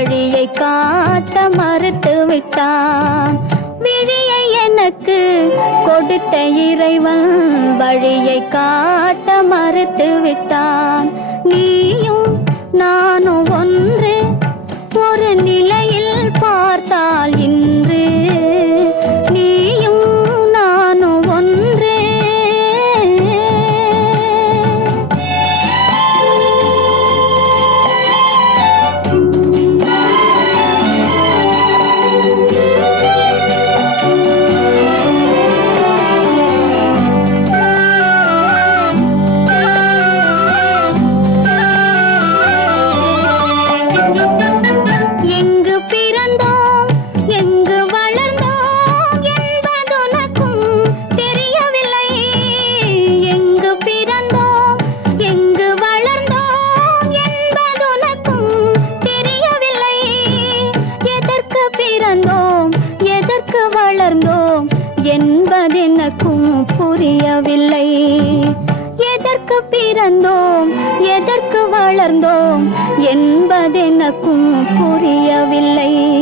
வழியை காட்ட மறுத்து விட்டான். விழியை எனக்கு கொடுத்த இறைவன் வழியை காட்ட மறுத்து விட்டான். நீயும் நானும் பிறந்தோம் எதற்கு வளர்ந்தோம் என்பதெனக்கும் புரியவில்லை. எதற்கு பிறந்தோம் எதற்கு வளர்ந்தோம் என்பதெனக்கும் புரியவில்லை.